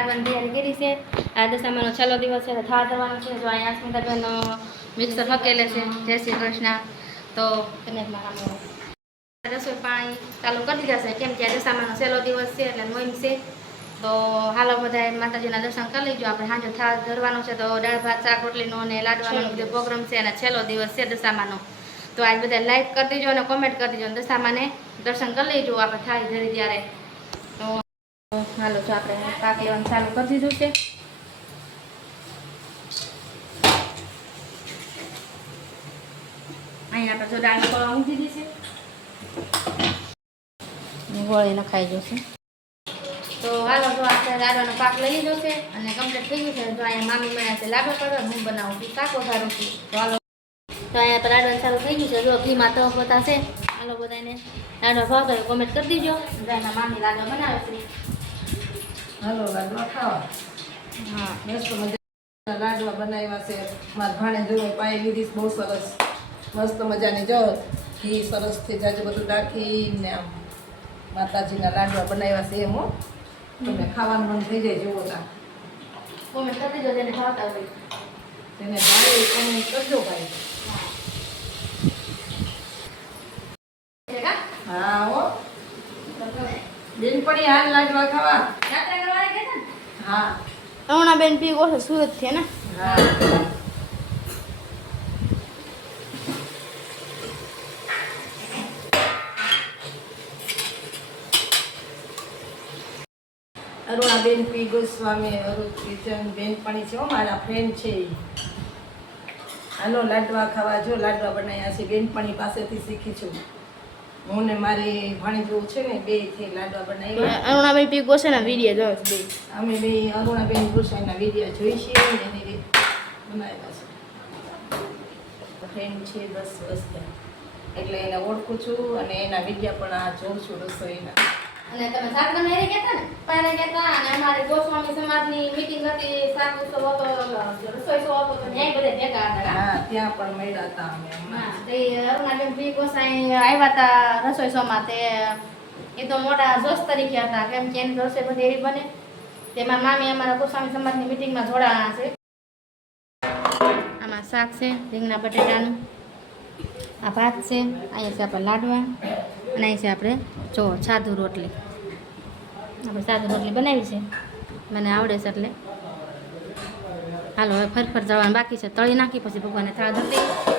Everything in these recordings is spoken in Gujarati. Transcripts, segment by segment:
લાડવાની તૈયારી કરી છે. આ દશામાનો છેલ્લો દિવસ છે, થાળ ધરવાનો છે. જો અહીંયા સ્મિતાબેન મિક્સર હકેલે છે. જય શ્રી કૃષ્ણ. તો રસોઈ પાણી ચાલુ કરી દીધા છે, કેમ કે આ દશામાનો છેલ્લો દિવસ છે એટલે મોઈન છે. તો હાલો બધા માતાજીના દર્શન કરી લેજો. આપણે સાંજે થાળ ધરવાનો છે, તો દાળ ભાત શાક રોટલીનો અને લાડવાનો બધો પ્રોગ્રામ છે અને છેલ્લો દિવસ છે દશામાનો. તો આજ બધા લાઈક કરી દેજો અને કોમેન્ટ કરી દેજો. દશામાને દર્શન કરી લેજો આપણે થાળી ધરી ત્યારે. તો હાલો જો આપણે પાક લેવાનું ચાલુ કરી દીધું છે. અહીંયા આપણે જો દાળ ખોળવા મૂકી દીધી છે, ગોળી નખાઈ જશે. તો હાલો જો આપણે લાડવાનો પાક લઈ લીધો છે અને કમ્પ્લીટ થઈ ગયું છે. તો અહીંયા મામી મળ્યા છે લાડવા કરવા, હું બનાવું છું શાક વઘારું છું. તો હાલો તો અહીંયા તો લાડવાનું ચાલુ થઈ ગયું છે. જો ઘીમાં તવો પોતાશે. હાલો બધાને લાડવા ભાવતો હોય કોમેન્ટ કરી દીજો. એના મામી લાડવા બનાવે છે. હાલો લાડવા ખાવા. હા મસ્ત મજા લાડવા બનાવ્યા છે. મારા ભાણે જોયો પાઈ લીધી બહુ સરસ મસ્ત મજાની જો ઘી સરસથી જાજુ બધું નાખીને આમ માતાજીના લાડવા બનાવ્યા છે. એમ હો તમે ખાવાનું મન થઈ જાય જોવો તા કોમેન્ટ કરી દીજો જેને ભાવતા હોય. તેને ભાવે કોમેન્ટ કરજો ભાઈ. હા હો બેનપણી હાલ લાડવા ખાવા. યાત્રા કરવાની કે છે ને? હા હમણાં બેન પી ગયો છે સુરત થી ને. હા અરુણાબેન પી ગોસ્વામી અરુણ કિચન બેનપણી છે હો, મારા ફ્રેન્ડ છે ઈ. હાલો લાડવા ખાવા. જો લાડવા બનાવ્યા છે, બેનપણી પાસેથી શીખી છું હું ને મારી ભાણીજુ છે ને, બે થી લાડવા બનાવ્યા. અરુણાબેન પી ગયો છે ને વિડીયો જોયો છે બે. અમે બે અરુણાબેન ગુસાઈના વિડીયો જોઈ છીએ ને એની રીત બનાવ્યા છે. ફ્રેન્ડ છે 10 વર્ષથી, એટલે એને ઓળખું છું અને એના વિડીયો પણ આ જોઉં છું રસોઈના. અને તમે સાત ગમે એરી કહેતા ને પહેલા કહેતા, અને અમારે ગોસ્વામી સમાજની મીટિંગ હતી, શાક ઉત્સવ હતો, રસોઈ શો હતો, તો ન્યાય બધે ભેગા હતા. હા ત્યાં પણ મળ્યા હતા અમે હમણાં. હા તે અરુણાબેન પી ગોસાઈ આવ્યા હતા રસોઈ શોમાં. તે એ તો મોટા જોશ તરીકે હતા, કેમ કે એની રસોઈ બધી એવી બને. તેમાં મામી અમારા ગોસ્વામી સમાજની મીટિંગમાં જોડાણા છે. આમાં શાક છે રીંગણા બટેટાનું, આ ભાત છે, અહીંયા છે આપણે લાડવા, અને અહીં છે આપણે જો સાદું રોટલી. આપણે સાદું રોટલી બનાવી છે, મને આવડે છે એટલે. હાલો હવે ફરફર જવાનું બાકી છે, તળી નાખી પછી ભગવાનને થાળ ધરતી.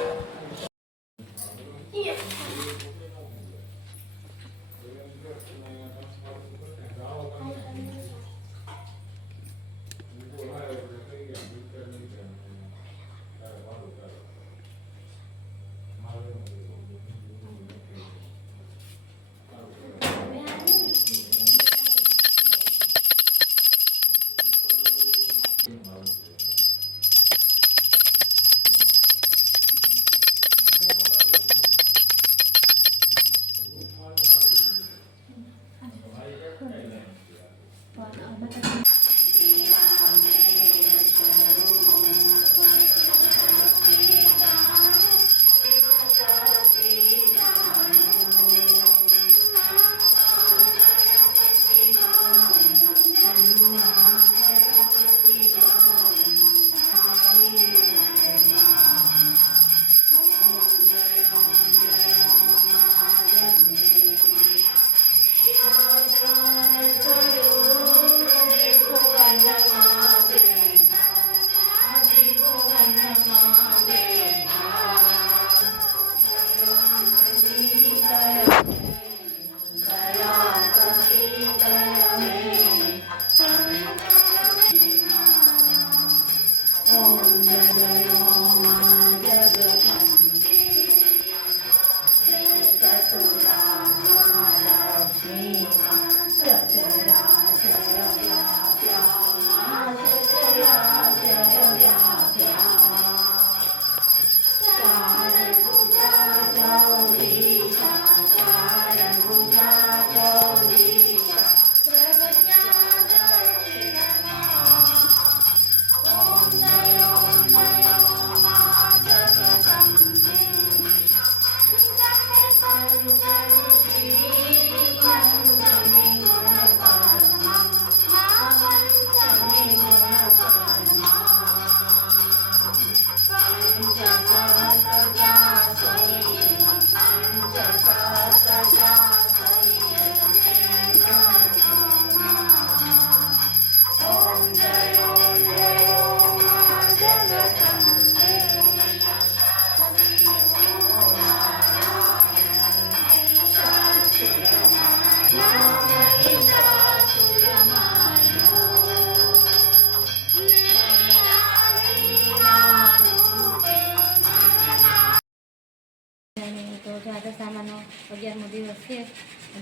11મો દિવસ છે.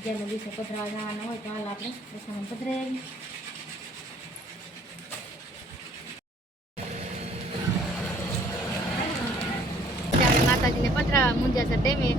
11મો દિવસે પધરાવા જવાના હોય તો હાલ આપણે દશામાં પધરાવી. આપણે માતાજીને પધરાવા મુંજાસર ડેમે.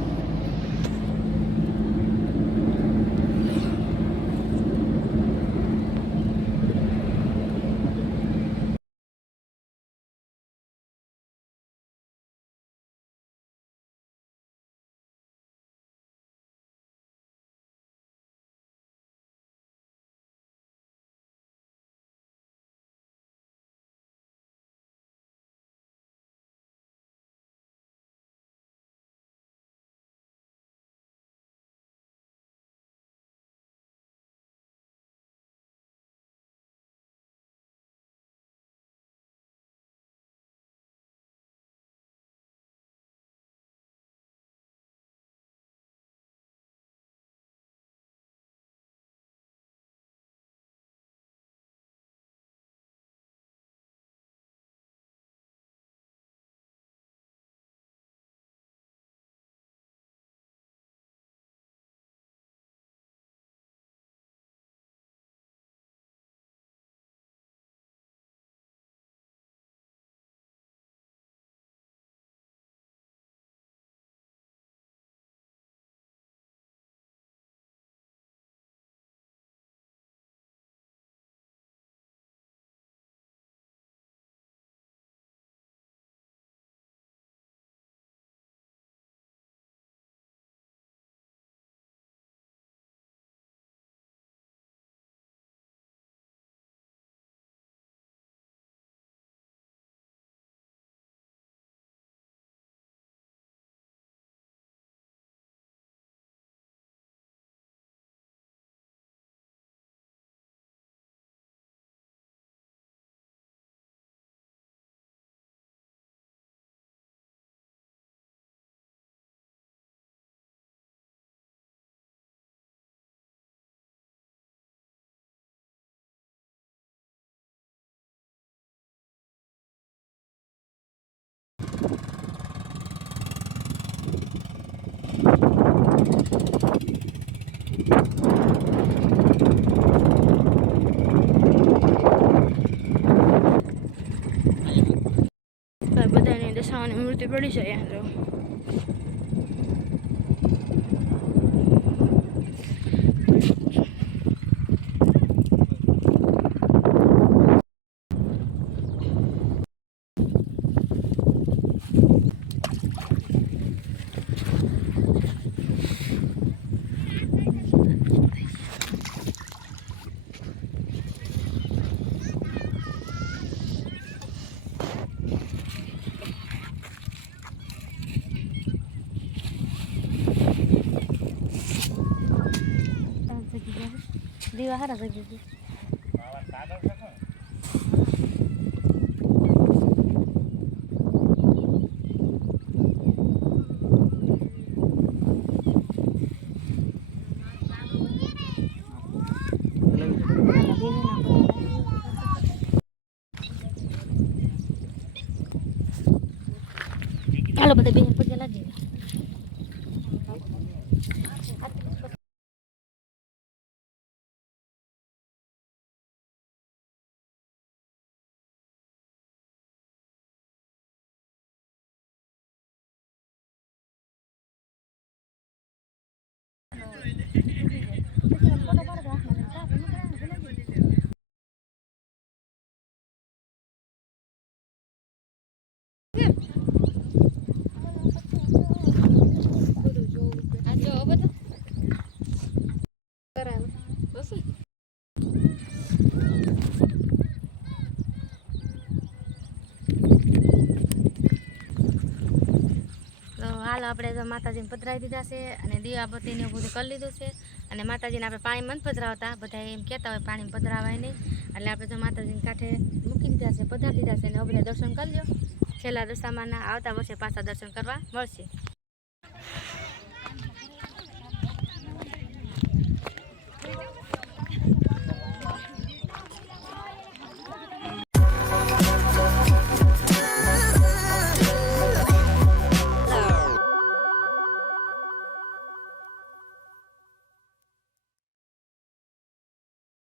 બધાની દશાઓની મૂર્તિ પડી છે અહીંયા જો. દીવા હારા જગી ગઈ. હાલો બધા બેન પગે લાગી. હાલ આપણે તો માતાજીને પધરાવી દીધા છે અને દીવાબત્તીને એવું બધું કરી લીધું છે. અને માતાજીને આપણે પાણીમાં નથી પધરાવતા, બધા એમ કહેતા હોય પાણીમાં પધરાવાય નહીં, એટલે આપણે તો માતાજીને કાંઠે મૂકી દીધા છે, પધરાવી દીધા છે. અને હવે બધા દર્શન કરી લો. છેલ્લા દશામાના આવતા વર્ષે પાછા દર્શન કરવા મળશે.